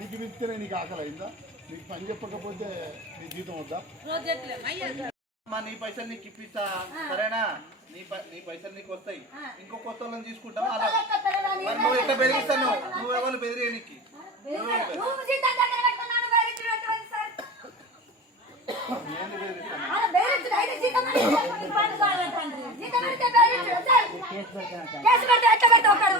నీకు ఆకలి అయిందా? నీకు పని చెప్పకపోతే నీ జీతం వద్దా? అమ్మా నీ పైసలు నీకు ఇప్పిస్తా. సరేనా? నీ ప- నీ పైసలు నీకు వస్తాయి. ఇంకో కొత్త వాళ్ళని తీసుకుంటావా? అలా. మరి నువ్వు ఎట్లా బెదిరిస్తాను నువ్వు? ఎవరు బెదిరియా నీకు? నువ్వు కేసు పెడితే ఎట్లా పెడితే ఒక్కడు.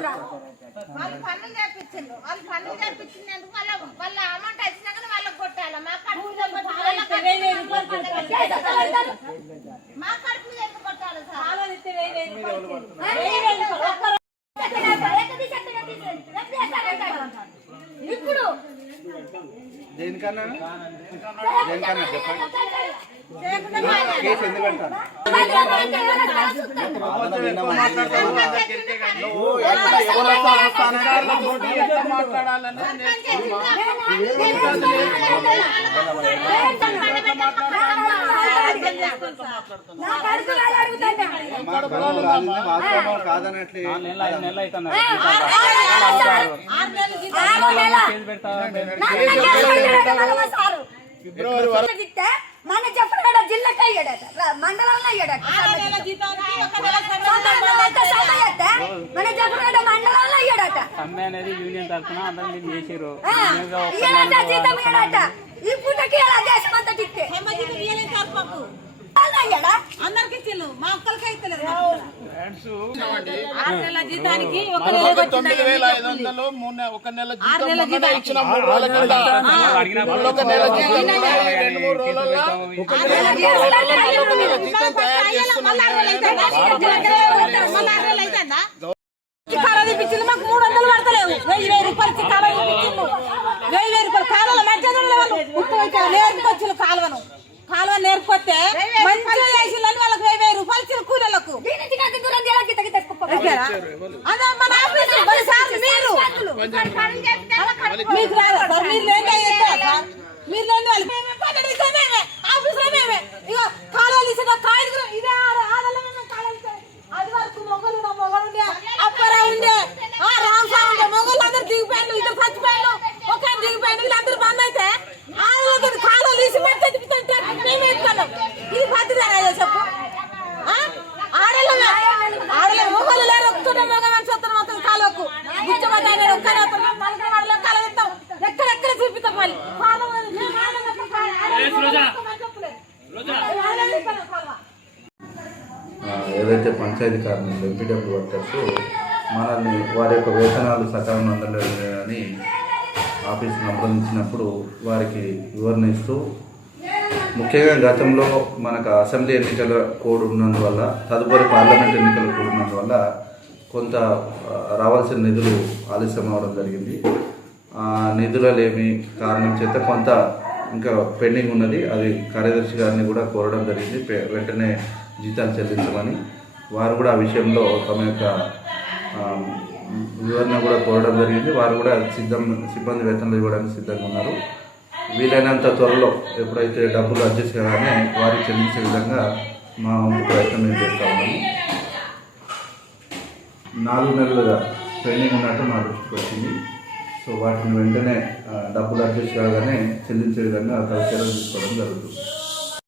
వాళ్ళు పనులు చేపించిండు వాళ్ళు పనులు చేపించినందుకు వాళ్ళ వాళ్ళ అమౌంట్ వచ్చినాక వాళ్ళకి కొట్టాలి? మా కడుపు? మా కడుపు కొట్టాలి? సార్. ఇప్పుడు దేనికన్నా? దేనికన్నా చెప్పండి. కాదనట్లే. ఫిబ్రవరి వరకు మన చెప్పిన జిల్లాకి అయ్యాడట. మండలంలో అయ్యాడట. మన చెప్పిన మండలంలో అయ్యాడట. సమ్మె అనేది యూనియన్ తరఫున అందరం మీరు చేసారు ఆ, ఇయ్యాడట జీతం ఇయ్యాడట ఈ పూటకి ఇలా దేశం అంతా తిట్టే వాళ్ళు అయ్యాడా? అందరికి ఇచ్చిల్లు మా ఒక్కరికి అయితే జీతానికి తొమ్మిది వేల ఐదు వందలు మూడు నె- ఒక నెల జీతం ఇచ్చిన మూడు రోజుల కింద మూడు రోజులలో జీతం తయారు చేస్తున్నాం మాకు మూడు వందలు పడతలేవు వెయ్యి వెయ్యి రూపాయలు వెయ్యి వెయ్యి రూపాయలు మధ్యలో వాళ్ళు నేర్పుకొచ్చిన కాలువను కాలువ నేర్పుకొస్తే మంచిగా చేసిందని వాళ్ళకి వెయ్యి వెయ్యి రూపాయలు ఇచ్చిన కూలీలకు? అదే మన ఆఫీస్ మరి మీకు రాదా సార్ మీరు లేని ఏదైతే పంచాయతీ కార్మికులు ఎంపీడబ్ల్యూ వర్కర్స్ మనల్ని వారి యొక్క వేతనాలు సకాలంలో అందలేదని ఆఫీసును సంప్రదించినప్పుడు వారికి వివరణ ఇస్తూ ముఖ్యంగా గతంలో మనకు అసెంబ్లీ ఎన్నికల కోడ్ ఉన్నందువల్ల తదుపరి పార్లమెంట్ ఎన్నికల కోడ్ ఉన్నందువల్ల కొంత రావాల్సిన నిధులు ఆలస్యం అవడం జరిగింది. ఆ నిధులలేమి కారణం చేత కొంత ఇంకా పెండింగ్ ఉన్నది. అది కార్యదర్శి గారిని కూడా కోరడం జరిగింది. వెంటనే జీతాలు చెల్లించమని వారు కూడా ఆ విషయంలో తమ యొక్క వివరణ కూడా కోరడం జరిగింది. వారు కూడా సిద్ధం సిబ్బంది వేతనాలు ఇవ్వడానికి సిద్ధంగా ఉన్నారు. వీలైనంత త్వరలో ఎప్పుడైతే డబ్బులు అడ్జస్ట్ కాగానే వారికి చెల్లించే విధంగా మా వంతు ప్రయత్నం మేము చేస్తా ఉన్నాము. నాలుగు నెలలుగా పెండింగ్ ఉన్నట్టు మా దృష్టికి వచ్చింది. సో వాటిని వెంటనే డబ్బులు అడ్జస్ట్ కాగానే చెల్లించే విధంగా తగు చర్యలు తీసుకోవడం జరుగుతుంది.